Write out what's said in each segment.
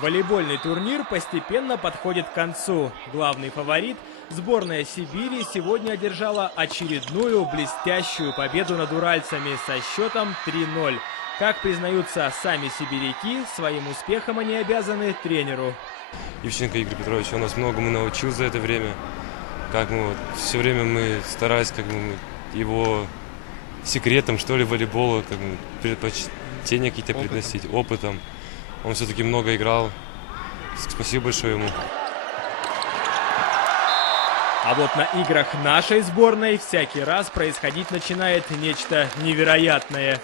Волейбольный турнир постепенно подходит к концу. Главный фаворит, сборная Сибири, сегодня одержала очередную блестящую победу над уральцами со счетом 3-0. Как признаются сами сибиряки, своим успехом они обязаны тренеру. Евченко Игорь Петрович, он нас многому научил за это время. Все время мы старались его секретом, что ли, волейбола, предпочтения какие-то приносить, опытом. Он все-таки много играл. Спасибо большое ему. А вот на играх нашей сборной всякий раз происходить начинает нечто невероятное.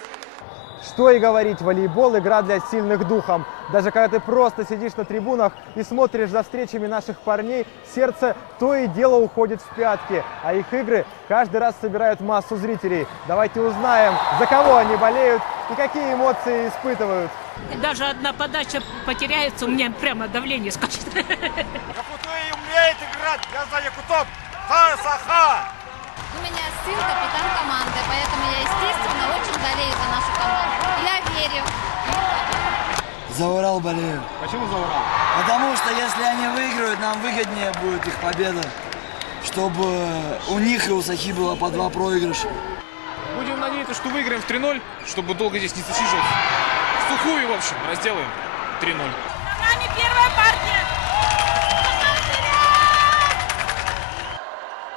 Что и говорить, волейбол – игра для сильных духом. Даже когда ты просто сидишь на трибунах и смотришь за встречами наших парней, сердце то и дело уходит в пятки. А их игры каждый раз собирают массу зрителей. Давайте узнаем, за кого они болеют и какие эмоции испытывают. Даже одна подача потеряется, у меня прямо давление скачет. Якутой умеет играть, я за Якутов. Ха-ха-ха! У меня сын капитан команды, поэтому я, естественно, очень болею за нашу команду. Я верю. За Урал болею. Почему за Урал? Потому что если они выиграют, нам выгоднее будет их победа. Чтобы у них и у Сахи было по 2 проигрыша. Будем надеяться, что выиграем в 3-0, чтобы долго здесь не засиживаться. В сухую, в общем, разделаем 3-0. С нами первая партия.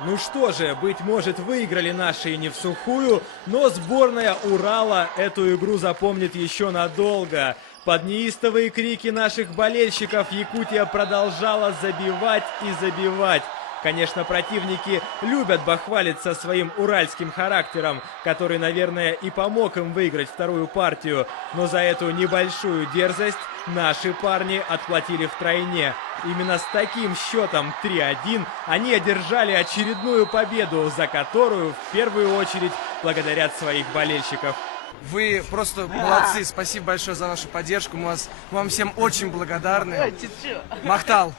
Ну что же, быть может, выиграли наши и не в сухую, но сборная Урала эту игру запомнит еще надолго. Под неистовые крики наших болельщиков Якутия продолжала забивать и забивать. Конечно, противники любят бахвалиться своим уральским характером, который, наверное, и помог им выиграть вторую партию. Но за эту небольшую дерзость наши парни отплатили втройне. Именно с таким счетом 3-1 они одержали очередную победу, за которую в первую очередь благодарят своих болельщиков. Вы просто молодцы, спасибо большое за вашу поддержку, мы вам всем очень благодарны. Махтал!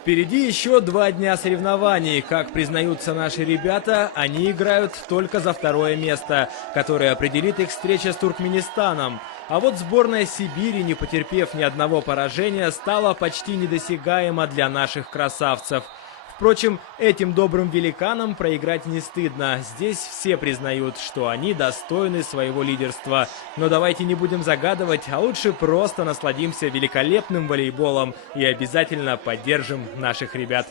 Впереди еще 2 дня соревнований. Как признаются наши ребята, они играют только за 2-е место, которое определит их встреча с Туркменистаном. А вот сборная Сибири, не потерпев ни одного поражения, стала почти недосягаема для наших красавцев. Впрочем, этим добрым великанам проиграть не стыдно. Здесь все признают, что они достойны своего лидерства. Но давайте не будем загадывать, а лучше просто насладимся великолепным волейболом и обязательно поддержим наших ребят.